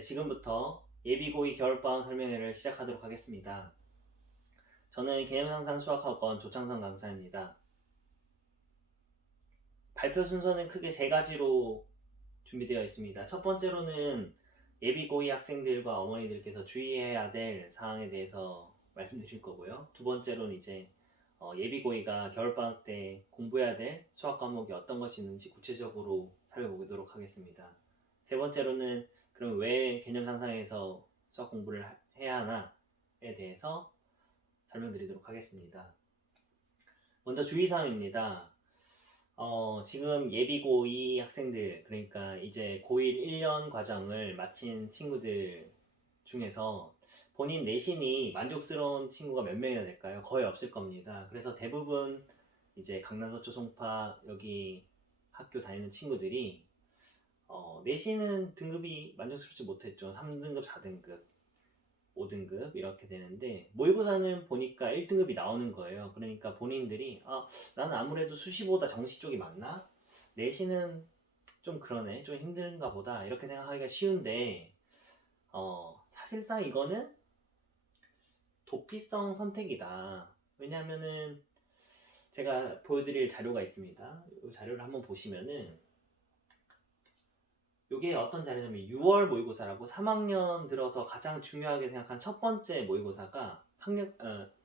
네, 지금부터 예비고의 겨울방학 설명회를 시작하도록 하겠습니다. 저는 개념상상 수학학원 조창선 강사입니다. 발표 순서는 크게 세 가지로 준비되어 있습니다. 첫 번째로는 예비고의 학생들과 어머니들께서 주의해야 될 사항에 대해서 말씀드릴 거고요. 두 번째로는 이제 예비고의가 겨울방학 때 공부해야 될 수학 과목이 어떤 것이 있는지 구체적으로 살펴보도록 하겠습니다. 세 번째로는 그럼 왜 개념 상상에서 수학 공부를 해야 하나에 대해서 설명드리도록 하겠습니다. 먼저 주의사항입니다. 지금 예비 고2 학생들, 그러니까 이제 고1 1년 과정을 마친 친구들 중에서 본인 내신이 만족스러운 친구가 몇 명이나 될까요? 거의 없을 겁니다. 그래서 대부분 이제 강남 서초 송파 여기 학교 다니는 친구들이 내신은 등급이 만족스럽지 못했죠. 3등급, 4등급, 5등급 이렇게 되는데 모의고사는 보니까 1등급이 나오는 거예요. 그러니까 본인들이 나는 아무래도 수시보다 정시 쪽이 맞나? 내신은 좀 그러네. 좀 힘든가 보다. 이렇게 생각하기가 쉬운데 사실상 이거는 도피성 선택이다. 왜냐면은 제가 보여드릴 자료가 있습니다. 이 자료를 한번 보시면은 이게 어떤 자료냐면 6월 모의고사라고 3학년 들어서 가장 중요하게 생각한 첫 번째 모의고사가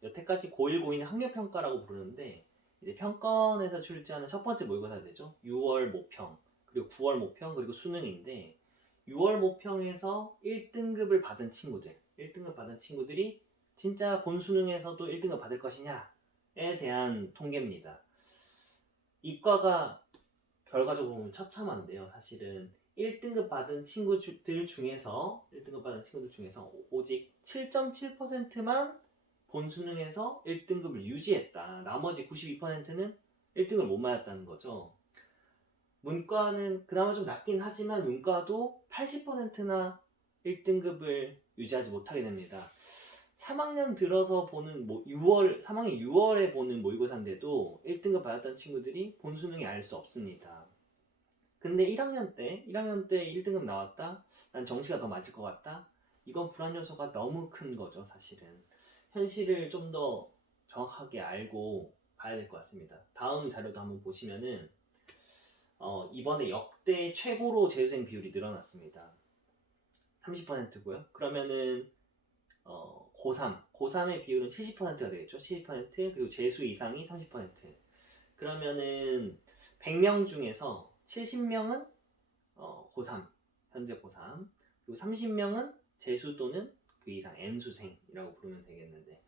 여태까지 고1, 고2는 학력평가라고 부르는데 이제 평가원에서 출제하는 첫 번째 모의고사 되죠. 6월 모평, 그리고 9월 모평, 그리고 수능인데 6월 모평에서 1등급을 받은 친구들, 1등급 받은 친구들이 진짜 본 수능에서도 1등급 받을 것이냐에 대한 통계입니다. 이과가 결과적으로 보면 처참한데요. 사실은 1등급 받은 친구들 중에서 오직 7.7%만 본 수능에서 1등급을 유지했다. 나머지 92%는 1등을 못 맞았다는 거죠. 문과는 그나마 좀 낮긴 하지만 문과도 80%나 1등급을 유지하지 못하게 됩니다. 3학년 들어서 보는 3학년 6월에 보는 모의고사인데도 1등급 받았던 친구들이 본 수능에 알 수 없습니다. 근데 1학년 때 1등급 나왔다? 난 정시가 더 맞을 것 같다? 이건 불안 요소가 너무 큰 거죠, 사실은. 현실을 좀 더 정확하게 알고 봐야 될 것 같습니다. 다음 자료도 한번 보시면은 이번에 역대 최고로 재수생 비율이 늘어났습니다. 30%고요. 그러면은 고3의 비율은 70%가 되겠죠. 70% 그리고 재수 이상이 30%. 그러면은 100명 중에서 70명은 고3, 현재 고3, 그리고 30명은 재수 또는 그 이상 N수생이라고 부르면 되겠는데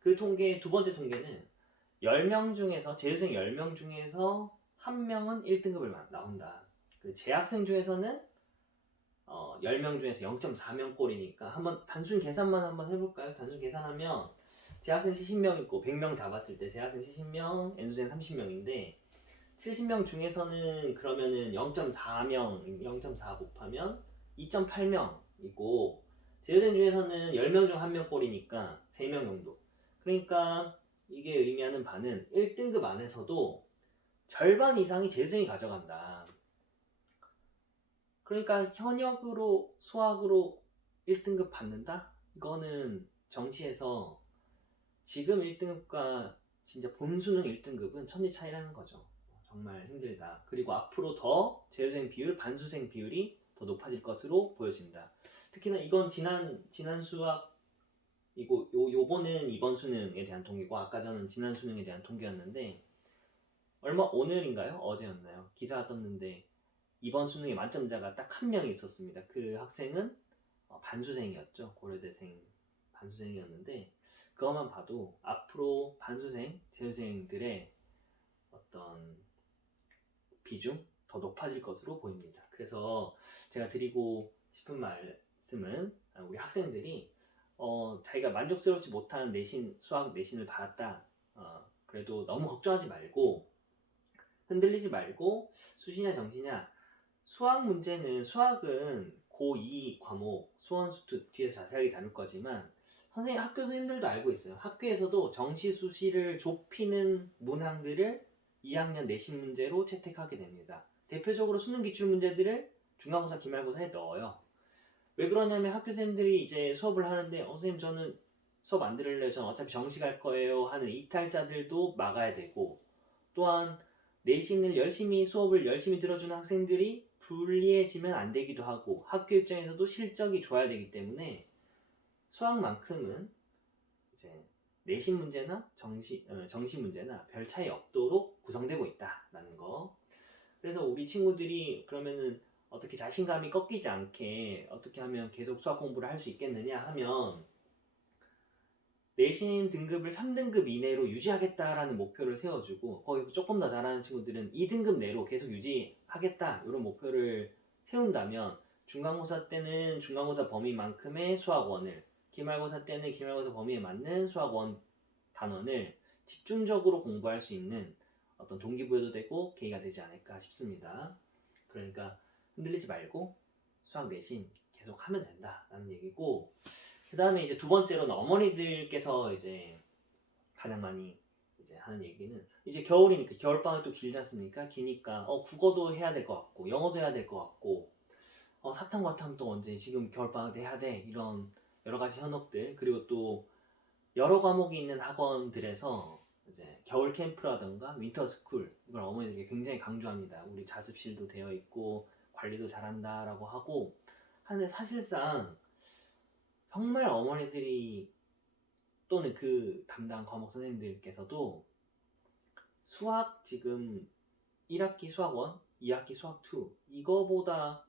그 통계, 두 번째 통계는 10명 중에서, 재수생 10명 중에서 1명은 1등급을 나온다. 그 재학생 중에서는 10명 중에서 0.4명 꼴이니까 한번 단순 계산만 한번 해볼까요? 단순 계산하면 재학생 70명 있고 100명 잡았을 때 재학생 70명, N수생 30명인데 70명 중에서는 그러면은 0.4명, 0.4 곱하면 2.8명이고 재수생 중에서는 10명 중 1명 꼴이니까 3명 정도. 그러니까 이게 의미하는 바는 1등급 안에서도 절반 이상이 재수생이 가져간다. 그러니까 현역으로 수학으로 1등급 받는다? 이거는 정시에서 지금 1등급과 진짜 본수능 1등급은 천지 차이라는 거죠. 정말 힘들다. 그리고 앞으로 더 재수생 비율, 반수생 비율이 더 높아질 것으로 보여진다. 특히나 이건 지난 수학 요거는 이번 수능에 대한 통계고 아까 전은 지난 수능에 대한 통계였는데 오늘인가요? 어제였나요? 기사가 떴는데 이번 수능에 만점자가 딱 한 명이 있었습니다. 그 학생은 반수생이었죠. 고려대생 반수생이었는데 그것만 봐도 앞으로 반수생, 재수생들의 어떤 비중 더 높아질 것으로 보입니다. 그래서 제가 드리고 싶은 말씀은 우리 학생들이 자기가 만족스럽지 못한 수학 내신을 받았다. 그래도 너무 걱정하지 말고 흔들리지 말고 수시냐 정시냐 수학은 고2 과목 수원수투 뒤에서 자세하게 다룰 거지만 학교 선생님들도 알고 있어요. 학교에서도 정시 수시를 좁히는 문항들을 2학년 내신 문제로 채택하게 됩니다. 대표적으로 수능 기출 문제들을 중간고사 기말고사에 넣어요. 왜 그러냐면 학교 선생님들이 이제 수업을 하는데 선생님 저는 수업 안 들을래요. 저는 어차피 정시갈 거예요 하는 이탈자들도 막아야 되고, 또한 내신을 열심히 수업을 열심히 들어주는 학생들이 불리해지면 안 되기도 하고, 학교 입장에서도 실적이 좋아야 되기 때문에 수학만큼은 이제 내신 문제나 정시 문제나 별 차이 없도록 구성되고 있다라는 거. 그래서 우리 친구들이 그러면은 어떻게 자신감이 꺾이지 않게 어떻게 하면 계속 수학 공부를 할 수 있겠느냐 하면, 내신 등급을 3등급 이내로 유지하겠다라는 목표를 세워주고, 거기 조금 더 잘하는 친구들은 2등급 내로 계속 유지하겠다 이런 목표를 세운다면, 중간고사 때는 중간고사 범위만큼의 수학원을, 기말고사 때는 기말고사 범위에 맞는 수학원 단원을 집중적으로 공부할 수 있는 어떤 동기부여도 되고 계기가 되지 않을까 싶습니다. 그러니까 흔들리지 말고 수학 내신 계속 하면 된다라는 얘기고, 그 다음에 이제 두 번째로는 어머니들께서 이제 가장 많이 이제 하는 얘기는, 이제 겨울이니까 겨울방학도 길지 않습니까? 기니까 국어도 해야 될 것 같고 영어도 해야 될 것 같고, 사탐과탐 또 언제 지금 겨울방학 때 해야 돼, 이런 여러 가지 현혹들, 그리고 또 여러 과목이 있는 학원들에서 이제 겨울 캠프라던가 윈터 스쿨, 이걸 어머니들이 굉장히 강조합니다. 우리 자습실도 되어 있고 관리도 잘한다라고 하고 하는데, 사실상 정말 어머니들이 또는 그 담당 과목 선생님들께서도 수학 지금 1학기 수학 1, 2학기 수학 2 이거보다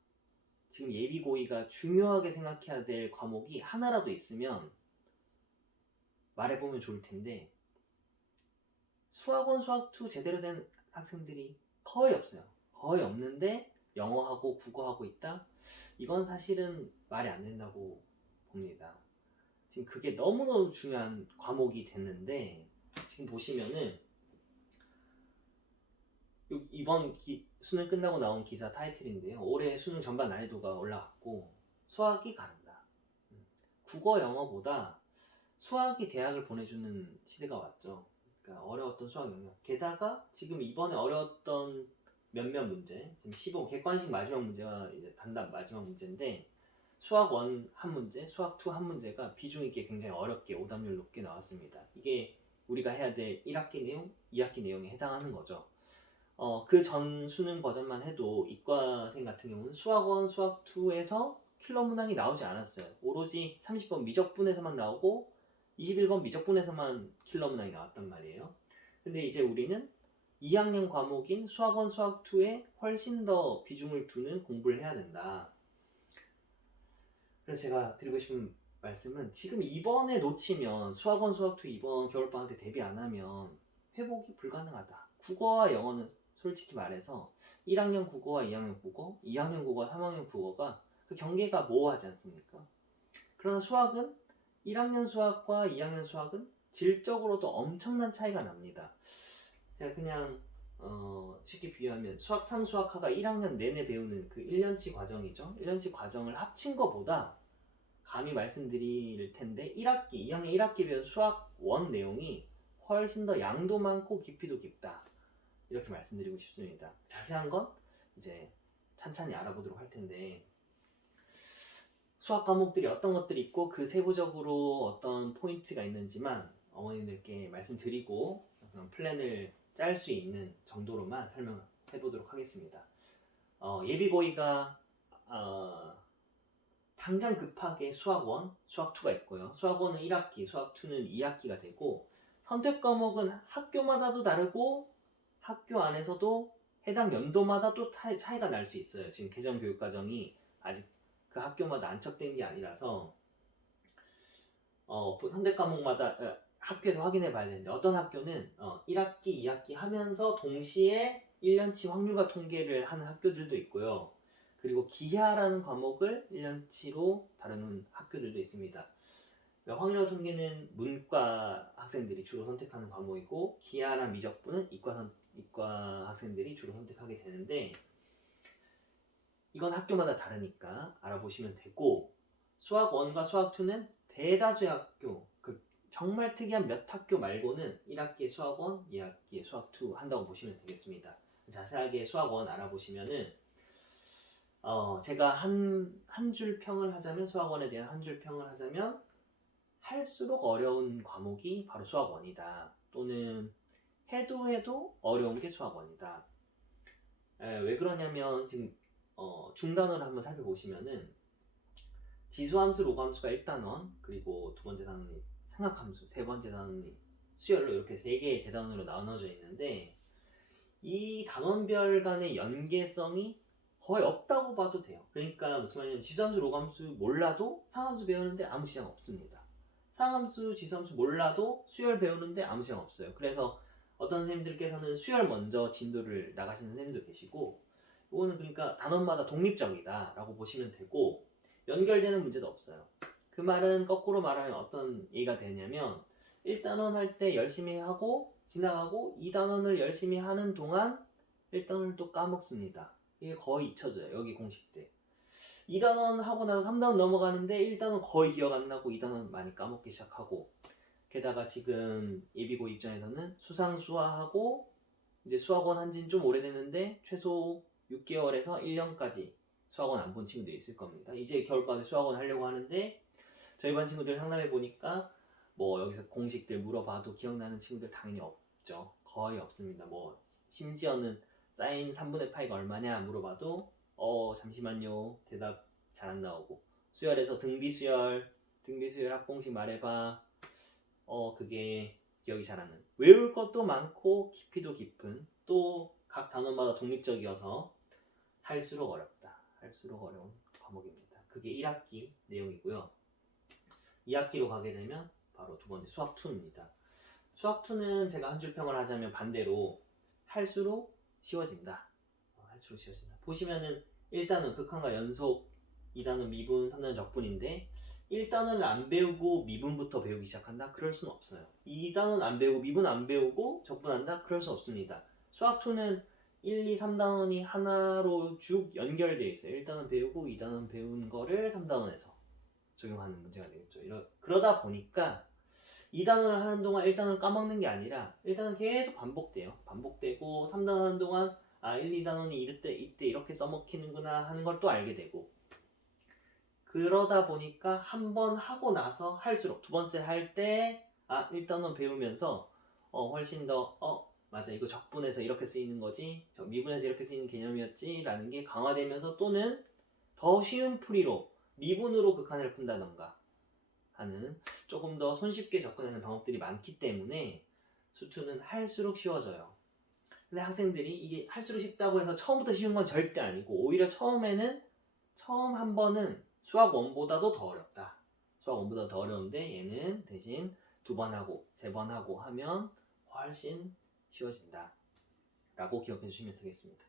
지금 예비고의가 중요하게 생각해야 될 과목이 하나라도 있으면 말해보면 좋을 텐데, 수학 1, 수학 2 제대로 된 학생들이 거의 없어요. 거의 없는데 영어하고 국어하고 있다? 이건 사실은 말이 안 된다고 봅니다. 지금 그게 너무너무 중요한 과목이 됐는데, 지금 보시면은 이번 수능 끝나고 나온 기사 타이틀인데요. 올해 수능 전반 난이도가 올라갔고 수학이 가른다. 국어 영어보다 수학이 대학을 보내주는 시대가 왔죠. 그러니까 어려웠던 수학 영역, 게다가 지금 이번에 어려웠던 몇몇 문제, 지금 15 객관식 마지막 문제가 이제 단답 마지막 문제인데, 수학 1 한 문제, 수학 2 한 문제가 비중 있게 굉장히 어렵게 오답률 높게 나왔습니다. 이게 우리가 해야 될 1학기 내용, 2학기 내용에 해당하는 거죠. 그 전 수능 버전만 해도 이과생 같은 경우는 수학 1, 수학 2에서 킬러 문항이 나오지 않았어요. 오로지 30번 미적분에서만 나오고 21번 미적분에서만 킬러 문항이 나왔단 말이에요. 근데 이제 우리는 2학년 과목인 수학 1, 수학 2에 훨씬 더 비중을 두는 공부를 해야 된다. 그래서 제가 드리고 싶은 말씀은, 지금 이번에 놓치면 수학 1, 수학 2 이번 겨울방학 때 대비 안 하면 회복이 불가능하다. 국어와 영어는 솔직히 말해서 1학년 국어와 2학년 국어, 2학년 국어와 3학년 국어가 그 경계가 모호하지 않습니까? 그러나 수학은 1학년 수학과 2학년 수학은 질적으로도 엄청난 차이가 납니다. 제가 그냥 쉽게 비유하면 수학 3, 수학하가 1학년 내내 배우는 그 1년치 과정이죠. 1년치 과정을 합친 것보다 감히 말씀드릴 텐데 1학기, 2학년 1학기 배운 수학 1 내용이 훨씬 더 양도 많고 깊이도 깊다, 이렇게 말씀드리고 싶습니다. 자세한 건 이제 찬찬히 알아보도록 할 텐데, 수학 과목들이 어떤 것들이 있고 그 세부적으로 어떤 포인트가 있는지만 어머님들께 말씀드리고 플랜을 짤 수 있는 정도로만 설명해 보도록 하겠습니다. 예비고의가 당장 급하게 수학 1, 수학 2가 있고요. 수학 1은 1학기, 수학 2는 2학기가 되고, 선택 과목은 학교마다도 다르고 학교 안에서도 해당 연도마다 또 차이가 날 수 있어요. 지금 개정교육과정이 아직 그 학교마다 안착된 게 아니라서 선택 과목마다 학교에서 확인해 봐야 되는데, 어떤 학교는 1학기, 2학기 하면서 동시에 1년치 확률과 통계를 하는 학교들도 있고요. 그리고 기하라는 과목을 1년치로 다루는 학교들도 있습니다. 그러니까 확률과 통계는 문과 학생들이 주로 선택하는 과목이고, 기하랑 미적분은 이과 학생들이 주로 선택하게 되는데, 이건 학교마다 다르니까 알아보시면 되고, 수학 1과 수학 2는 대다수의 학교, 정말 특이한 몇 학교 말고는 1학기에 수학 1, 2학기에 수학 2 한다고 보시면 되겠습니다. 자세하게 수학 1 알아보시면은 제가 한 줄 평을 하자면, 수학원에 대한 한 줄 평을 하자면, 할수록 어려운 과목이 바로 수학원이다. 또는 해도 어려운 게 수학원이다. 왜 그러냐면, 지금 중단원을 한번 살펴보시면은, 지수함수, 로그함수가 1단원, 그리고 두 번째 단원이 삼각함수, 세 번째 단원이 수열로 이렇게 세 개의 대단원으로 나눠져 있는데, 이 단원별 간의 연계성이 거의 없다고 봐도 돼요. 그러니까 무슨 말이냐면, 지수함수, 로그함수 몰라도 상함수 배우는데 아무 지장 없습니다. 상함수, 지수함수 몰라도 수열 배우는데 아무 지장 없어요. 그래서 어떤 선생님들께서는 수열 먼저 진도를 나가시는 선생님도 계시고, 이거는 그러니까 단원마다 독립적이다 라고 보시면 되고, 연결되는 문제도 없어요. 그 말은 거꾸로 말하면 어떤 얘기가 되냐면, 1단원 할 때 열심히 하고 지나가고 2단원을 열심히 하는 동안 1단원을 또 까먹습니다. 이게 거의 잊혀져요. 여기 공식 때. 2단원 하고 나서 3단원 넘어가는데 1단원 거의 기억 안 나고 2단원 많이 까먹기 시작하고, 게다가 지금 예비고 입장에서는 수상수화하고 이제 수학원 한 지는 좀 오래됐는데 최소 6개월에서 1년까지 수학원 안 본 친구들이 있을 겁니다. 이제 겨울방학에 수학원 하려고 하는데, 저희 반 친구들 상담해 보니까 뭐 여기서 공식들 물어봐도 기억나는 친구들 당연히 없죠. 거의 없습니다. 뭐 심지어는 사인 3분의 파이가 얼마냐 물어봐도 잠시만요 대답 잘 안 나오고, 수열에서 등비수열 합공식 말해봐, 그게 기억이 잘 안 나요. 외울 것도 많고 깊이도 깊은, 또 각 단원마다 독립적이어서 할수록 어렵다, 할수록 어려운 과목입니다. 그게 1학기 내용이고요. 2학기로 가게 되면 바로 두 번째 수학2입니다. 수학2는 제가 한 줄 평을 하자면 반대로 할수록 쉬워진다. 할수록 쉬워진다. 보시면은 1단은 극한과 연속, 2단은 미분, 3단은 적분인데, 1단원을 안 배우고 미분부터 배우기 시작한다? 그럴 순 없어요. 2단원 안 배우고 미분 안 배우고 적분한다? 그럴 수 없습니다. 수학2는 1, 2, 3단원이 하나로 쭉 연결되어 있어요. 1단원 배우고 2단원 배운 거를 3단원에서 적용하는 문제가 되겠죠. 그러다 보니까 2단원을 하는 동안 1단원을 까먹는 게 아니라 1단원 계속 반복돼요. 반복되고 3단원 하는 동안 1, 2단원이 이때 이렇게 써먹히는구나 하는 걸 또 알게 되고, 그러다 보니까 한 번 하고 나서 할수록 두 번째 할 때 1단원 배우면서 훨씬 더 맞아, 이거 적분해서 이렇게 쓰이는 거지, 미분해서 이렇게 쓰이는 개념이었지 라는 게 강화되면서, 또는 더 쉬운 풀이로 미분으로 극한을 푼다던가 하는 조금 더 손쉽게 접근하는 방법들이 많기 때문에 수투는 할수록 쉬워져요. 근데 학생들이 이게 할수록 쉽다고 해서 처음부터 쉬운 건 절대 아니고, 오히려 처음 한 번은 수학 1보다도 더 어렵다. 수학 1보다 더 어려운데 얘는 대신 2번 하고 3번 하고 하면 훨씬 쉬워진다 라고 기억해 주시면 되겠습니다.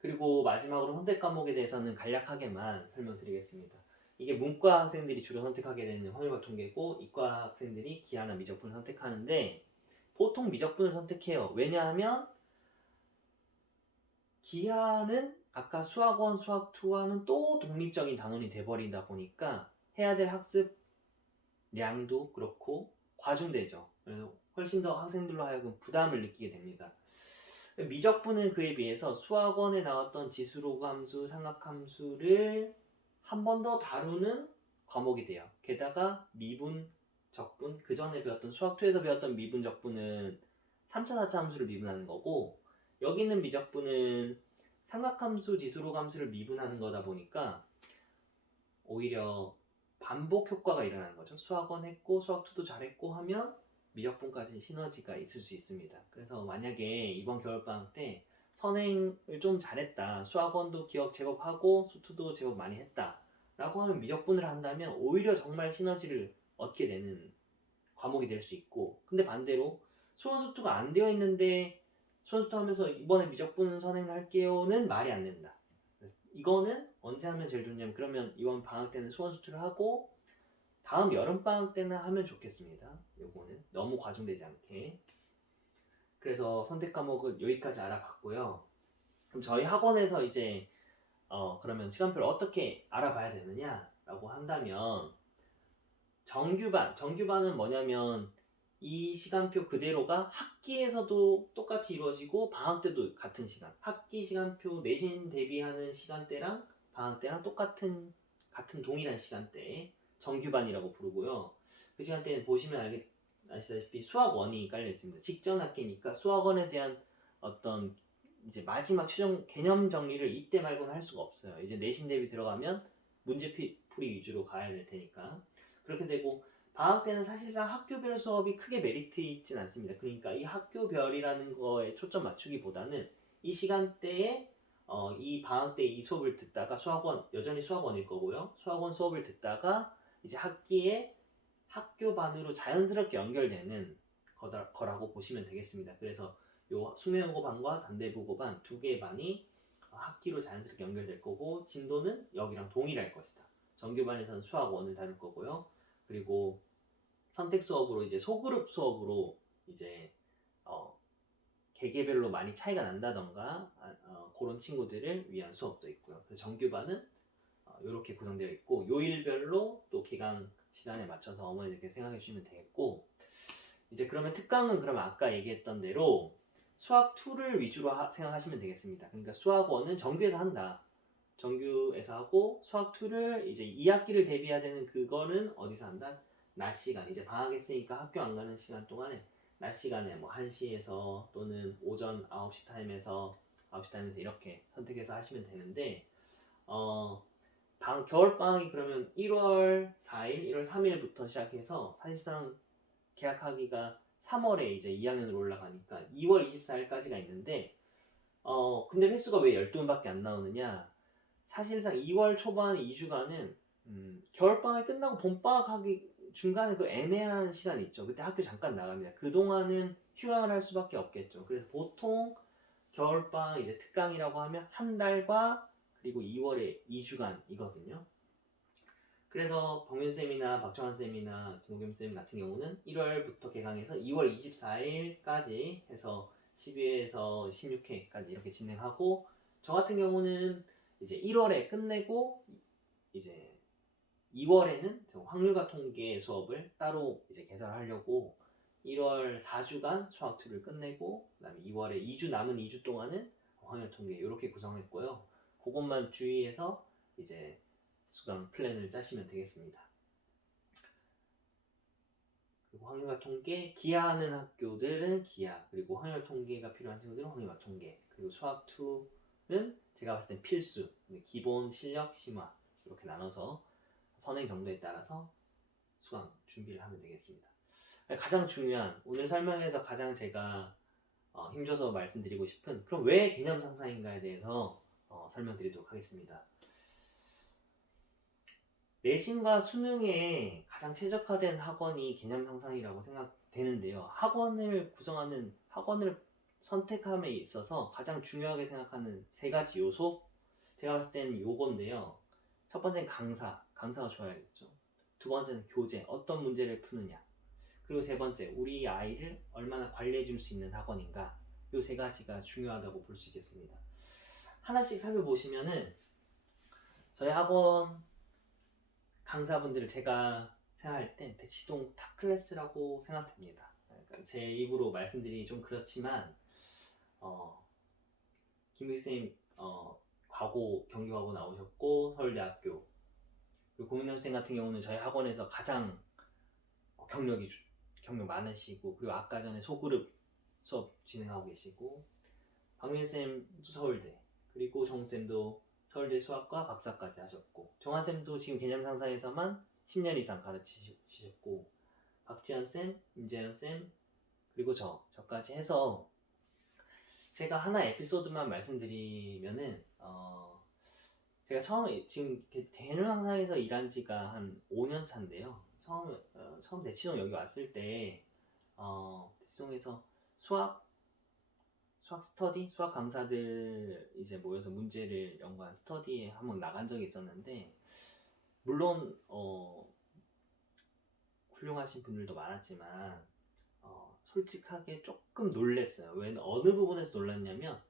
그리고 마지막으로 선택 과목에 대해서는 간략하게만 설명드리겠습니다. 이게 문과 학생들이 주로 선택하게 되는 확률과 통계고, 이과 학생들이 기하나 미적분을 선택하는데, 보통 미적분을 선택해요. 왜냐하면 기하는 아까 수학원, 수학2와는 또 독립적인 단원이 돼버린다 보니까 해야 될 학습량도 그렇고 과중되죠. 그래서 훨씬 더 학생들로 하여금 부담을 느끼게 됩니다. 미적분은 그에 비해서 수학원에 나왔던 지수로그 함수, 삼각함수를 한 번 더 다루는 과목이 돼요. 게다가 미분, 적분, 그 전에 배웠던 수학2에서 배웠던 미분, 적분은 3차, 4차 함수를 미분하는 거고, 여기는 미적분은 삼각함수, 지수로그 함수를 미분하는 거다 보니까 오히려 반복 효과가 일어나는 거죠. 수학원 했고 수학2도 잘했고 하면 미적분까지 시너지가 있을 수 있습니다. 그래서 만약에 이번 겨울방학 때 선행을 좀 잘했다, 수학원도 기억 제법 하고 수투도 제법 많이 했다 라고 하면 미적분을 한다면 오히려 정말 시너지를 얻게 되는 과목이 될 수 있고, 근데 반대로 수원수투가 안 되어 있는데 수원수투 하면서 이번에 미적분 선행할게요는 말이 안 된다. 이거는 언제 하면 제일 좋냐면, 그러면 이번 방학 때는 수원수투를 하고 다음 여름방학 때는 하면 좋겠습니다. 요거는 너무 과중되지 않게. 그래서 선택 과목은 여기까지 알아봤고요. 그럼 저희 학원에서 이제 그러면 시간표를 어떻게 알아봐야 되느냐 라고 한다면, 정규반은 뭐냐면 이 시간표 그대로가 학기에서도 똑같이 이루어지고 방학 때도 같은 시간. 학기 시간표 내신 대비하는 시간대랑 방학 때랑 같은 동일한 시간대에 정규반이라고 부르고요. 그 시간대는 보시면 아시다시피 수학 원이 깔려 있습니다. 직전 학기니까 수학 원에 대한 어떤 이제 마지막 최종 개념 정리를 이때 말고는 할 수가 없어요. 이제 내신 대비 들어가면 풀이 위주로 가야 될 테니까. 그렇게 되고 방학 때는 사실상 학교별 수업이 크게 메리트 있진 않습니다. 그러니까 이 학교별이라는 거에 초점 맞추기보다는 이 시간대에 이 방학 때 이 수업을 듣다가 여전히 수학원일 거고요. 수학원 수업을 듣다가 이제 학기에 학교반으로 자연스럽게 연결되는 거라고 보시면 되겠습니다. 그래서 요 수명고반과 단대부고반 두 개의 반이 학기로 자연스럽게 연결될 거고 진도는 여기랑 동일할 것이다. 정규반에서는 수학 1을 다룰 거고요. 그리고 선택 수업으로 이제 소그룹 수업으로 이제 개개별로 많이 차이가 난다던가 그런 친구들을 위한 수업도 있고요. 그래서 정규반은 이렇게 구성되어 있고 요일별로 또 개강 시간에 맞춰서 어머니들께 생각해 주시면 되겠고 이제 그러면 특강은 그러면 아까 얘기했던 대로 수학 2를 위주로 생각하시면 되겠습니다. 그러니까 수학 1은 정규에서 한다. 정규에서 하고 수학 2를 이제 2학기를 대비해야 되는 그거는 어디서 한다? 낮 시간. 이제 방학했으니까 학교 안 가는 시간 동안에 낮 시간에 뭐 1시에서 또는 오전 9시 타임에서 이렇게 선택해서 하시면 되는데 겨울방학이 그러면 1월 4일, 1월 3일부터 시작해서 사실상 개학하기가 3월에 이제 2학년으로 올라가니까 2월 24일까지가 있는데 근데 횟수가 왜 12번밖에 안 나오느냐 사실상 2월 초반 2주간은 겨울방학이 끝나고 봄방학하기 중간에 그 애매한 시간이 있죠. 그때 학교 잠깐 나갑니다. 그동안은 휴강을 할 수밖에 없겠죠. 그래서 보통 겨울방학 이제 특강이라고 하면 한 달과 그리고 2월에 2주간이거든요. 그래서 박민쌤이나 박정환쌤이나 김우겸쌤 같은 경우는 1월부터 개강해서 2월 24일까지 해서 12회에서 16회까지 이렇게 진행하고 저 같은 경우는 이제 1월에 끝내고 이제 2월에는 확률과 통계 수업을 따로 이제 개설하려고 1월 4주간 수학2를 끝내고 그다음에 2월에 2주 남은 2주 동안은 확률 통계 이렇게 구성했고요. 그것만 주의해서 이제 수강 플랜을 짜시면 되겠습니다. 그리고 확률과 통계, 기하하는 학교들은 기하, 그리고 확률 통계가 필요한 친구들은 확률과 통계, 그리고 수학 2는 제가 봤을 땐 필수, 기본, 실력, 심화 이렇게 나눠서 선행 정도에 따라서 수강 준비를 하면 되겠습니다. 가장 중요한 오늘 설명에서 가장 제가 힘줘서 말씀드리고 싶은 그럼 왜 개념 상상인가에 대해서 설명드리도록 하겠습니다. 내신과 수능에 가장 최적화된 학원이 개념 상상이라고 생각되는데요. 학원을 선택함에 있어서 가장 중요하게 생각하는 세 가지 요소 제가 봤을 때는 요건데요. 첫 번째는 강사가 좋아야겠죠. 두 번째는 교재, 어떤 문제를 푸느냐. 그리고 세 번째, 우리 아이를 얼마나 관리해 줄 수 있는 학원인가. 요 세 가지가 중요하다고 볼 수 있겠습니다. 하나씩 살펴보시면은 저희 학원 강사분들을 제가 생각할 땐 대치동 탑 클래스라고 생각됩니다. 그러니까 제 입으로 말씀드리기 좀 그렇지만 김규쌤 경기과고 나오셨고 서울대학교 그리고 고민남쌤 같은 경우는 저희 학원에서 가장 경력 많으시고 그리고 아까 전에 소그룹 수업 진행하고 계시고 박민쌤도 서울대 그리고 정쌤도 서울대 수학과 박사까지 하셨고 정한쌤도 지금 개념 상사에서만 10년 이상 가르치셨고 박지현쌤, 임재현쌤 그리고 저까지 해서 제가 하나 에피소드만 말씀드리면은 제가 처음에 지금 개념 상사에서 일한 지가 한 5년 차인데요. 처음 대치동 여기 왔을 때 대치동에서 수학 수학 강사들 이제 모여서 문제를 연구한 스터디에 한번 나간 적이 있었는데 물론 훌륭하신 분들도 많았지만 솔직하게 조금 놀랬어요. 어느 부분에서 놀랐냐면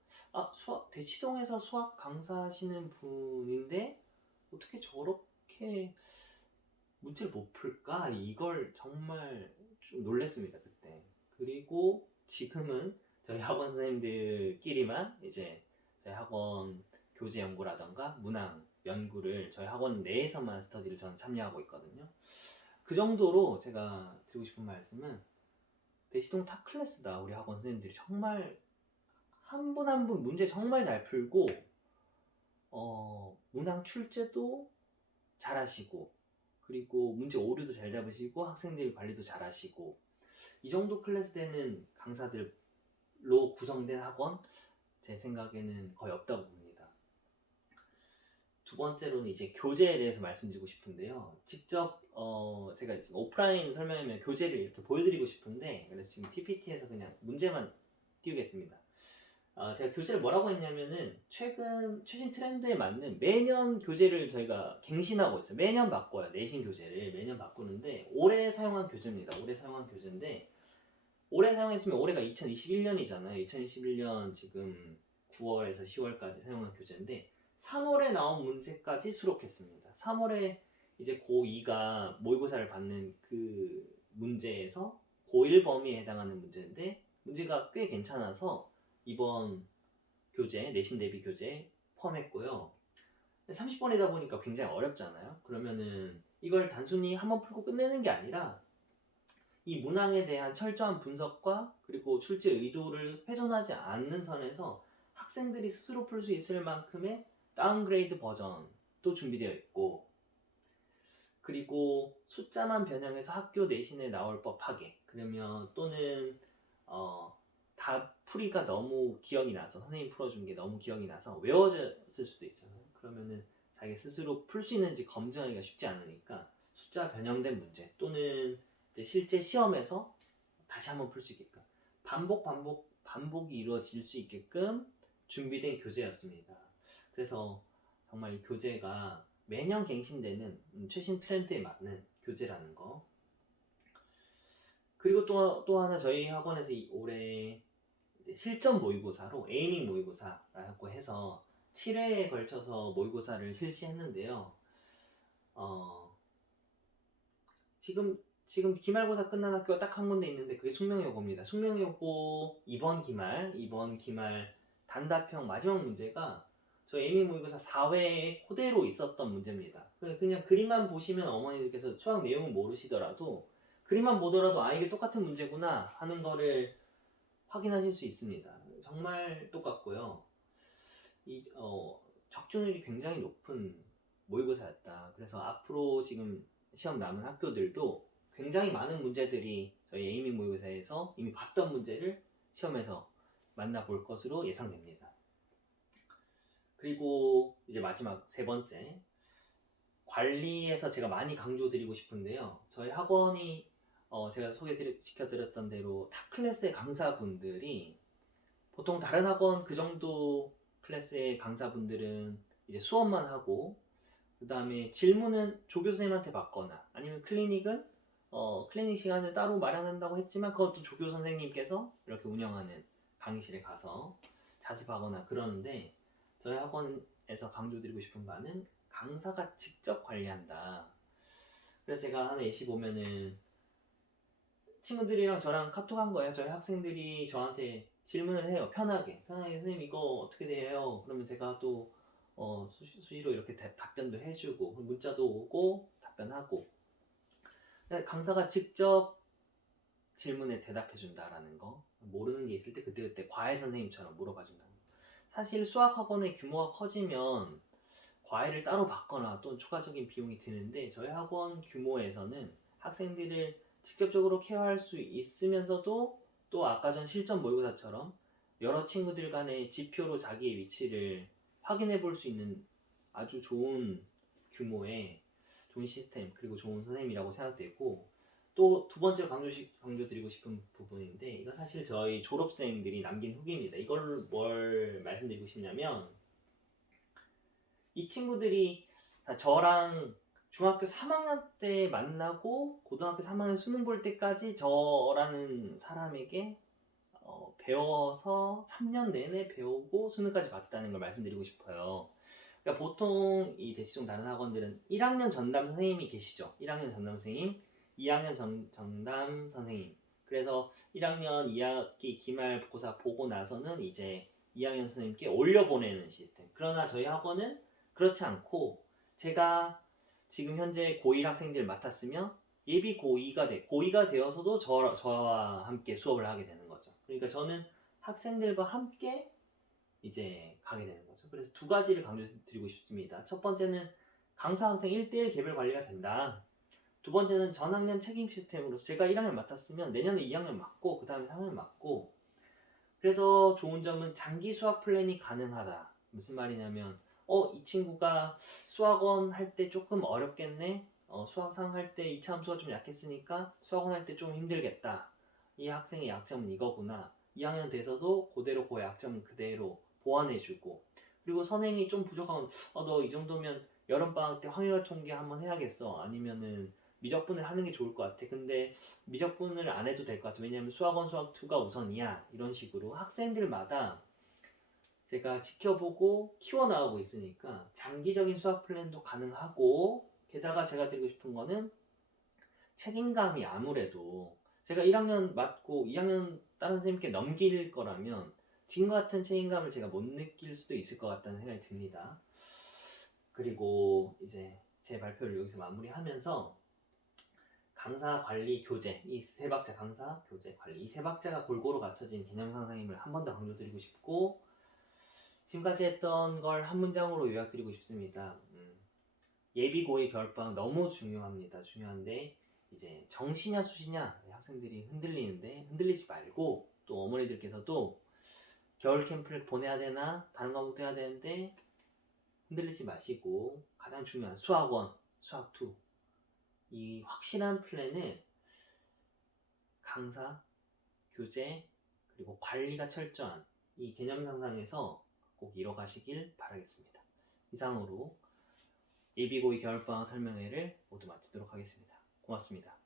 대치동에서 수학 강사하시는 분인데 어떻게 저렇게 문제를 못 풀까? 이걸 정말 좀 놀랬습니다, 그때. 그리고 지금은 저희 학원 선생님들끼리만 이제 저희 학원 교재 연구라던가 문항 연구를 저희 학원 내에서만 스터디를 저는 참여하고 있거든요. 그 정도로 제가 드리고 싶은 말씀은 대시동 탑 클래스다. 우리 학원 선생님들이 정말 한 분 한 분 문제 정말 잘 풀고 문항 출제도 잘하시고 그리고 문제 오류도 잘 잡으시고 학생들 관리도 잘하시고 이 정도 클래스 되는 강사들로 구성된 학원 제 생각에는 거의 없다고 봅니다. 두 번째로는 이제 교재에 대해서 말씀드리고 싶은데요. 직접 제가 지금 오프라인 설명이면 교재를 이렇게 보여드리고 싶은데 그래서 지금 PPT에서 그냥 문제만 띄우겠습니다. 제가 교재를 뭐라고 했냐면은 최신 트렌드에 맞는 매년 교재를 저희가 갱신하고 있어요. 매년 바꿔요. 내신 교재를 매년 바꾸는데 올해 사용한 교재입니다. 올해 사용한 교재인데 올해 사용했으면 올해가 2021년이잖아요. 2021년 지금 9월에서 10월까지 사용한 교재인데 3월에 나온 문제까지 수록했습니다. 3월에 이제 고2가 모의고사를 받는 그 문제에서 고1 범위에 해당하는 문제인데 문제가 꽤 괜찮아서 이번 교재, 내신 대비 교재 포함했고요. 30번이다 보니까 굉장히 어렵잖아요. 그러면은 이걸 단순히 한번 풀고 끝내는 게 아니라 이 문항에 대한 철저한 분석과 그리고 출제 의도를 훼손하지 않는 선에서 학생들이 스스로 풀 수 있을 만큼의 다운그레이드 버전도 준비되어 있고 그리고 숫자만 변형해서 학교 내신에 나올 법하게 그러면 또는 답 풀이가 너무 기억이 나서 선생님 풀어준 게 너무 기억이 나서 외워졌을 수도 있잖아요. 그러면은 자기 스스로 풀 수 있는지 검증하기가 쉽지 않으니까 숫자 변형된 문제 또는 이제 실제 시험에서 다시 한번 풀 수 있게끔 반복이 이루어질 수 있게끔 준비된 교재였습니다. 그래서 정말 이 교재가 매년 갱신되는 최신 트렌드에 맞는 교재라는 거. 그리고 또 하나 저희 학원에서 올해 실전 모의고사로 에이밍 모의고사라고 해서 7회에 걸쳐서 모의고사를 실시했는데요. 지금 기말고사 끝난 학교가 딱 한 군데 있는데 그게 숙명여고입니다. 숙명여고 이번 기말 단답형 마지막 문제가 저 에이밍 모의고사 4회에 그대로 있었던 문제입니다. 그냥 그림만 보시면 어머니들께서 수학 내용은 모르시더라도 그림만 보더라도 이게 똑같은 문제구나 하는 거를 확인하실 수 있습니다. 정말 똑같고요. 적중률이 굉장히 높은 모의고사였다. 그래서 앞으로 지금 시험 남은 학교들도 굉장히 많은 문제들이 저희 에이밍 모의고사에서 이미 봤던 문제를 시험에서 만나볼 것으로 예상됩니다. 그리고 이제 마지막 세 번째 관리에서 제가 많이 강조드리고 싶은데요. 저희 학원이 제가 소개시켜드렸던 대로 탑 클래스의 강사분들이 보통 다른 학원 그 정도 클래스의 강사분들은 이제 수업만 하고 그 다음에 질문은 조교 선생님한테 받거나 아니면 클리닉은 클리닉 시간을 따로 마련한다고 했지만 그것도 조교 선생님께서 이렇게 운영하는 강의실에 가서 자습하거나 그러는데 저희 학원에서 강조드리고 싶은 바는 강사가 직접 관리한다. 그래서 제가 한 예시 보면은 친구들이랑 저랑 카톡한 거예요. 저희 학생들이 저한테 질문을 해요. 편하게 선생님 이거 어떻게 돼요? 그러면 제가 또 수시로 이렇게 답변도 해주고 문자도 오고 답변하고 강사가 직접 질문에 대답해 준다라는 거 모르는 게 있을 때 그때그때 과외 선생님처럼 물어봐 준다는 거 사실 수학학원의 규모가 커지면 과외를 따로 받거나 또 추가적인 비용이 드는데 저희 학원 규모에서는 학생들을 직접적으로 케어할 수 있으면서도 또 아까 전 실전 모의고사처럼 여러 친구들 간의 지표로 자기의 위치를 확인해 볼 수 있는 아주 좋은 규모의 좋은 시스템 그리고 좋은 선생님이라고 생각되고 또 두 번째로 강조드리고 싶은 부분인데 이건 사실 저희 졸업생들이 남긴 후기입니다. 이걸 뭘 말씀드리고 싶냐면 이 친구들이 저랑 중학교 3학년 때 만나고 고등학교 3학년 수능 볼 때까지 저라는 사람에게 배워서 3년 내내 배우고 수능까지 봤다는 걸 말씀드리고 싶어요. 그러니까 보통 이 대치동 다른 학원들은 1학년 전담 선생님이 계시죠. 1학년 전담 선생님, 2학년 전담 선생님. 그래서 1학년 2학기 기말고사 보고 나서는 이제 2학년 선생님께 올려보내는 시스템. 그러나 저희 학원은 그렇지 않고 제가 지금 현재 고1 학생들 맡았으면 예비 고2가 되어서도 저와 함께 수업을 하게 되는 거죠. 그러니까 저는 학생들과 함께 이제 가게 되는 거죠. 그래서 두 가지를 강조드리고 싶습니다. 첫 번째는 강사 학생 1대1 개별 관리가 된다. 두 번째는 전학년 책임 시스템으로서 제가 1학년 맡았으면 내년에 2학년 맡고 그 다음에 3학년 맡고, 그래서 좋은 점은 장기 수학 플랜이 가능하다. 무슨 말이냐면 이 친구가 수학원 할 때 조금 어렵겠네. 수학상 할 때 이차 함수가 좀 약했으니까 수학원 할 때 좀 힘들겠다. 이 학생의 약점은 이거구나. 2학년 돼서도 그대로 그 약점은 그대로 보완해주고, 그리고 선행이 좀 부족하면 너 이 정도면 여름방학 때 확률 통계 한번 해야겠어. 아니면은 미적분을 하는 게 좋을 것 같아. 근데 미적분을 안 해도 될 것 같아. 왜냐면 수학원 수학2가 우선이야. 이런 식으로 학생들마다 제가 지켜보고 키워나가고 있으니까 장기적인 수학 플랜도 가능하고, 게다가 제가 드리고 싶은 거는 책임감이, 아무래도 제가 1학년 맡고 2학년 다른 선생님께 넘길 거라면 지금 같은 책임감을 제가 못 느낄 수도 있을 것 같다는 생각이 듭니다. 그리고 이제 제 발표를 여기서 마무리하면서 강사 관리 교재, 이 세 박자 강사 교재 관리, 이 세 박자가 골고루 갖춰진 개념 상상임을 한 번 더 강조드리고 싶고, 지금까지 했던 걸 한 문장으로 요약드리고 싶습니다. 예비 고의 겨울방학 너무 중요합니다. 중요한데 이제 정시냐 수시냐 학생들이 흔들리는데 흔들리지 말고, 또 어머니들께서도 겨울 캠프를 보내야 되나 다른 과목도 해야 되는데 흔들리지 마시고, 가장 중요한 수학원, 수학2, 이 확실한 플랜을 강사, 교재, 그리고 관리가 철저한 이 개념 상상에서 꼭 이뤄가시길 바라겠습니다. 이상으로 예비고의 겨울방학 설명회를 모두 마치도록 하겠습니다. 고맙습니다.